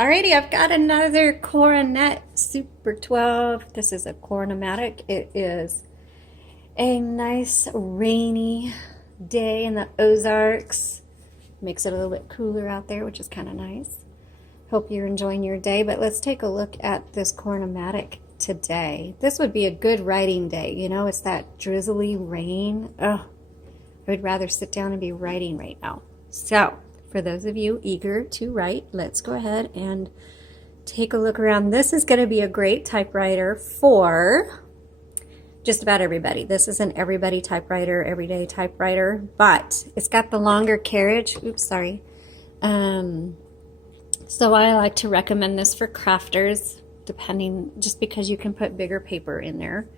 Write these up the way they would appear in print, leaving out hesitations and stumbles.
Alrighty, I've got another Coronet Super 12. This is a Coronet. It is a nice rainy day in the Ozarks. Makes it a little bit cooler out there, which is kind of nice. Hope you're enjoying your day, but let's take a look at this Coronet today. This would be a good writing day. You know, it's that drizzly rain. Oh, I would rather sit down and be writing right now. So, for those of you eager to write, let's go ahead and take a look around. This is going to be a great typewriter for just about everybody. This is an everybody typewriter, everyday typewriter, but it's got the longer carriage. Oops, sorry. So I like to recommend this for crafters, just because you can put bigger paper in there.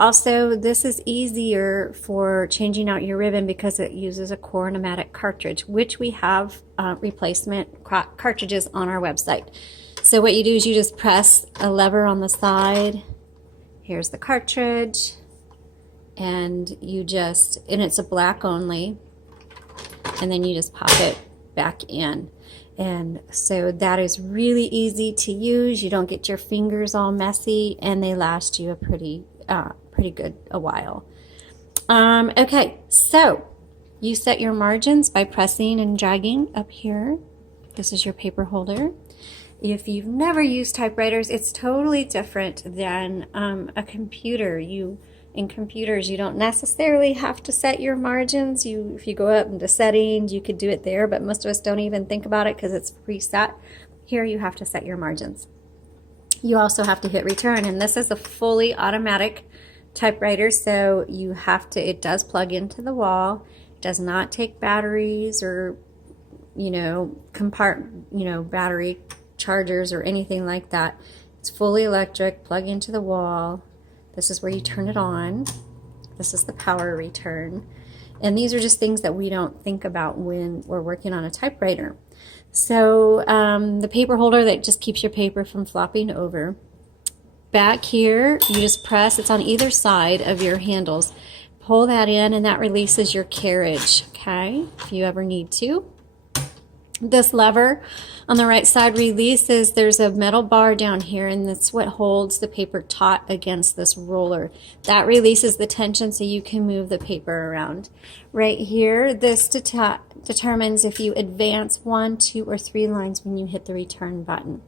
Also, this is easier for changing out your ribbon because it uses a Coronet cartridge, which we have replacement cartridges on our website. So what you do is you just press a lever on the side. Here's the cartridge, and it's a black only, and then you just pop it back in. And so that is really easy to use. You don't get your fingers all messy, and they last you a pretty good a while. Okay, so you set your margins by pressing and dragging up here. This is your paper holder. If you've never used typewriters, it's totally different than a computer. In computers, you don't necessarily have to set your margins. If you go up into settings, you could do it there, but most of us don't even think about it because it's preset. Here you have to set your margins. You also have to hit return, and this is a fully automatic typewriter, so it does plug into the wall. It does not take batteries or battery chargers or anything like that. It's fully electric, plug into the wall. This is where you turn it on. This is the power return. And these are just things that we don't think about when we're working on a typewriter. So the paper holder that just keeps your paper from flopping over. Back here, you just press, it's on either side of your handles. Pull that in, and that releases your carriage, okay, if you ever need to. This lever on the right side releases, there's a metal bar down here, and that's what holds the paper taut against this roller. That releases the tension so you can move the paper around. Right here, this determines if you advance 1, 2, or 3 lines when you hit the return button.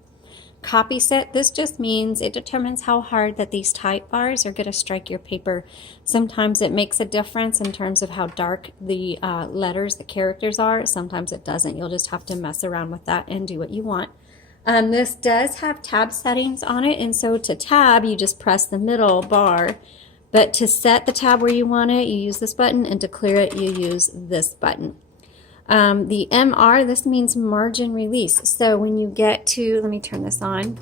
Copy set, this just means it determines how hard that these type bars are going to strike your paper. Sometimes it makes a difference in terms of how dark the letters, the characters are. Sometimes it doesn't. You'll just have to mess around with that and do what you want. This does have tab settings on it, and so to tab, you just press the middle bar. But to set the tab where you want it, you use this button, and to clear it, you use this button. The MR, this means margin release. So when you get to, let me turn this on.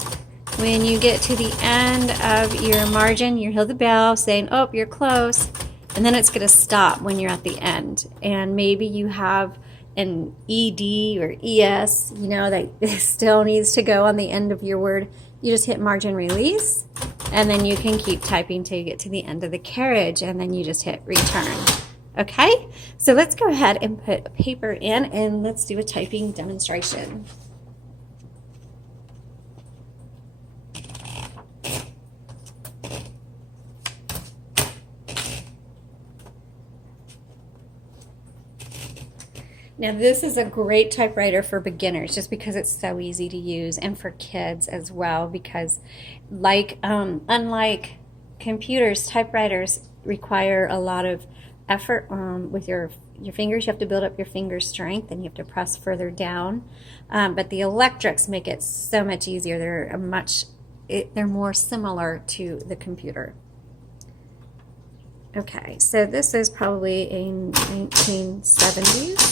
When you get to the end of your margin, you hear the bell saying, oh, you're close. And then it's going to stop when you're at the end. And maybe you have an ED or ES, that still needs to go on the end of your word. You just hit margin release, and then you can keep typing till you get to the end of the carriage, and then you just hit return. Okay, so let's go ahead and put a paper in, and let's do a typing demonstration. Now this is a great typewriter for beginners just because it's so easy to use, and for kids as well, because unlike computers, typewriters require a lot of effort with your fingers. You have to build up your finger strength, and you have to press further down. But the electrics make it so much easier. They're more similar to the computer. Okay, so this is probably a 1970s.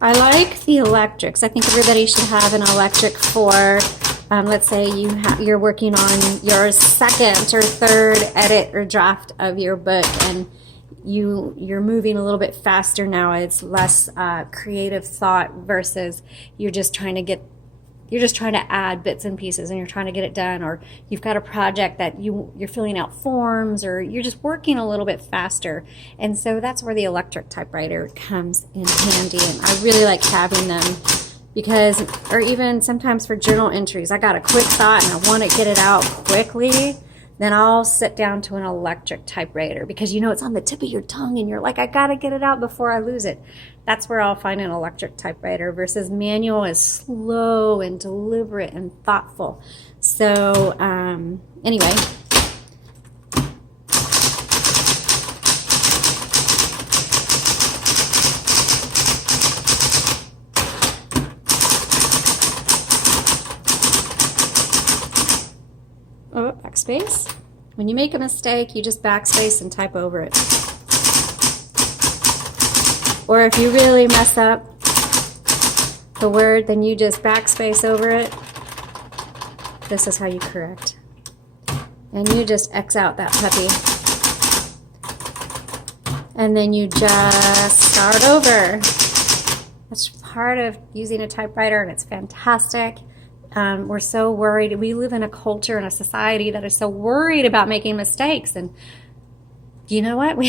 I like the electrics. I think everybody should have an electric for let's say you're working on your second or third edit or draft of your book, and you're moving a little bit faster now. It's less creative thought versus you're just trying to add bits and pieces and you're trying to get it done, or you've got a project that you're filling out forms, or you're just working a little bit faster. And so that's where the electric typewriter comes in handy, and I really like having them because, or even sometimes for journal entries, I got a quick thought and I want to get it out quickly. Then I'll sit down to an electric typewriter because you know it's on the tip of your tongue and you're like, I gotta get it out before I lose it. That's where I'll find an electric typewriter, versus manual is slow and deliberate and thoughtful. So anyway. Oh, backspace. When you make a mistake, you just backspace and type over it. Or if you really mess up the word, then you just backspace over it. This is how you correct. And you just X out that puppy. And then you just start over. That's part of using a typewriter, and it's fantastic. We're so worried. We live in a culture and a society that is so worried about making mistakes. And you know what?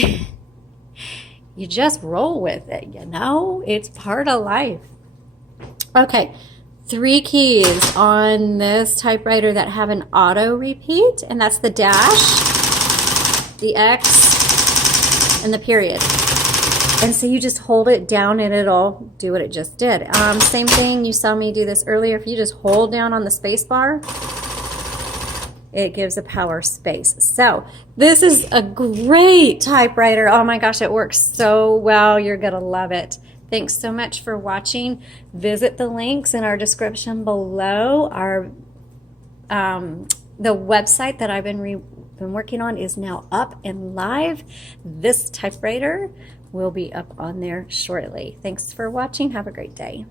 You just roll with it, you know? It's part of life. Okay, 3 keys on this typewriter that have an auto repeat, and that's the dash, the X, and the period. And so you just hold it down and it'll do what it just did. Same thing, you saw me do this earlier. If you just hold down on the space bar, it gives a power space. So this is a great typewriter. Oh my gosh, it works so well. You're gonna love it. Thanks so much for watching. Visit the links in our description below. The website that I've been working on is now up and live. This typewriter will be up on there shortly. Thanks for watching. Have a great day.